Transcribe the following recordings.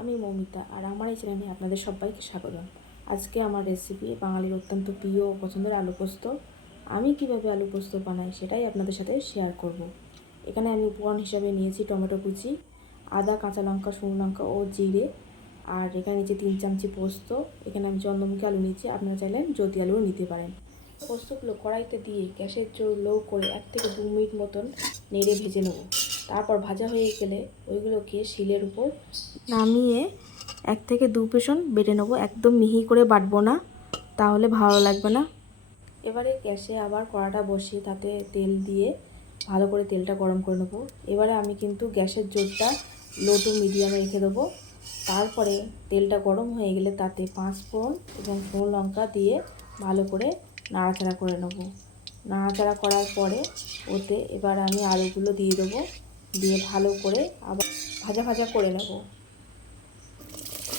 আমি মৌমিতা আর আমার এই চ্যানেলে আপনাদের সবাইকে স্বাগতম। আজকে আমার রেসিপি বাঙালির অত্যন্ত প্রিয় ও পছন্দের আলু পোস্ত। আমি কিভাবে আলু পোস্ত বানাই সেটাই আপনাদের সাথে শেয়ার করব। এখানে আমি উপকরণ হিসাবে নিয়েছি টমেটো কুচি, আদা, কাঁচা লঙ্কা, শুকনো লঙ্কা ও জিরে। আর এখানে নিচে 3 চামচি পোস্ত। এখানে আমি চন্দ্রমুখী আলু নিয়েছি, আপনারা চাইলে জ্যোতি আলুও নিতে পারেন। পোস্তগুলো কড়াইতে দিয়ে গ্যাসের জোর লো করে 1 থেকে 2 মিনিট মতন নেড়ে ভেজে নেব। তারপর ভাজা হয়ে গেলে ওইগুলোকে শিলের উপর নামিয়ে 1 থেকে 2 পেশন বেটে নেবো। একদম মিহি করে বাটবো না, তাহলে ভালো লাগবে না। এবারে গ্যাসে আবার কড়াটা বসিয়ে তাতে তেল দিয়ে ভালো করে তেলটা গরম করে নেবো। এবারে আমি কিন্তু গ্যাসের জোরটা লো টু মিডিয়ামে রেখে দেবো। তারপরে তেলটা গরম হয়ে গেলে তাতে 5 ফোড়ন এবং শুকনো লঙ্কা দিয়ে ভালো করে নাড়াচাড়া করে নেবো। নাড়াচাড়া করার পরে ওতে এবার আমি আলুগুলো দিয়ে দেবো, দিয়ে ভালো করে আবার ভাজা ভাজা করে নেব।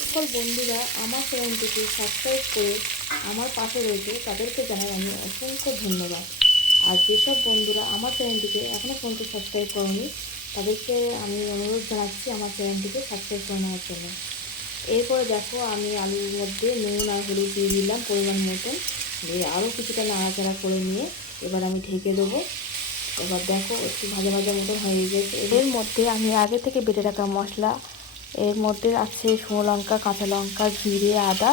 সকল বন্ধুরা আমার চ্যানেলটিকে সাবস্ক্রাইব করে আমার পাশে রয়েছে তাদেরকে জানাই আমি অসংখ্য ধন্যবাদ। আর যেসব বন্ধুরা আমার চ্যানেলটিকে এখনও পর্যন্ত সাবস্ক্রাইব করেনি তাদেরকে আমি অনুরোধ জানাচ্ছি আমার চ্যানেলটিকে সাবস্ক্রাইব করে নেওয়ার জন্য। এরপরে দেখো আমি আলুর মধ্যে নুন আর হলুদ দিয়ে দিলাম পরিমাণ মতন, দিয়ে আরও কিছুটা নাড়াচাড়া করে নিয়ে এবার আমি ঢেকে দেবো। এবার দেখো একটু ভাজা ভাজা মতন হয়ে গেছে। এর মধ্যে আমি আগে থেকে বেটে রাখা মশলা, এর মধ্যে আছে শুকনো লঙ্কা, কাঁচা লঙ্কা, জিরে, আদা,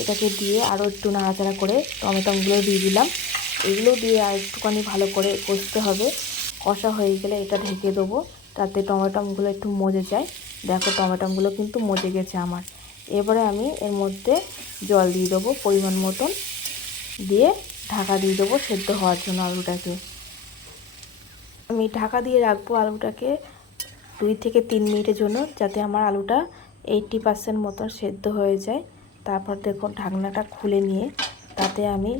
এটাকে দিয়ে আরও একটু নাড়াচাড়া করে টমেটোগুলো দিয়ে দিলাম। এগুলো দিয়ে আর একটুখানি ভালো করে কষতে হবে। কষা হয়ে গেলে এটা ঢেকে দেবো, তাতে টমেটোগুলো একটু মজে যায়। দেখো টমেটোগুলো কিন্তু মজে গেছে আমার। এবারে আমি এর মধ্যে জল দিয়ে দেবো পরিমাণ মতন, দিয়ে ঢাকা দিয়ে দেবো সেদ্ধ হওয়ার জন্য আলুটাকে। আমি ঢাকা দিয়ে রাখবো আলুটাকে 2 থেকে 3 মিনিটের জন্য, যাতে আমার আলুটা 80% মতন সেদ্ধ হয়ে যায়। তারপর দেখুন ঢাকনাটা খুলে নিয়ে তাতে আমি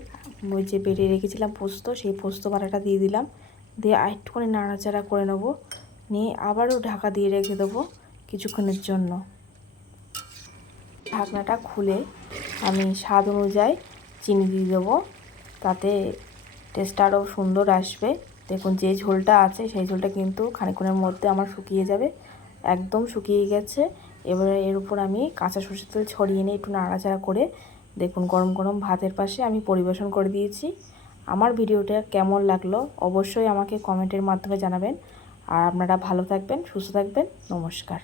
ওই যে বেটে রেখেছিলাম পোস্ত, সেই পোস্ত বাটাটা দিয়ে দিলাম, দিয়ে আরেকটুখানি নাড়াচাড়া করে নেব, নিয়ে আবারও ঢাকা দিয়ে রেখে দেবো কিছুক্ষণের জন্য। ঢাকনাটা খুলে আমি স্বাদ অনুযায়ী চিনি দিয়ে দেবো, তাতে টেস্টটা আরও সুন্দর আসবে। দেখুন যে ঝোলটা আছে সেই ঝোলটা কিন্তু খানিকক্ষণের মধ্যে আমার শুকিয়ে যাবে, একদম শুকিয়ে গেছে। এবারে এর উপর আমি কাঁচা সরষের তেল ছড়িয়ে নিয়ে একটু নাড়াচাড়া করে দেখুন গরম গরম ভাতের পাশে আমি পরিবেশন করে দিয়েছি। আমার ভিডিওটা কেমন লাগলো অবশ্যই আমাকে কমেন্টের মাধ্যমে জানাবেন। আর আপনারা ভালো থাকবেন, সুস্থ থাকবেন। নমস্কার।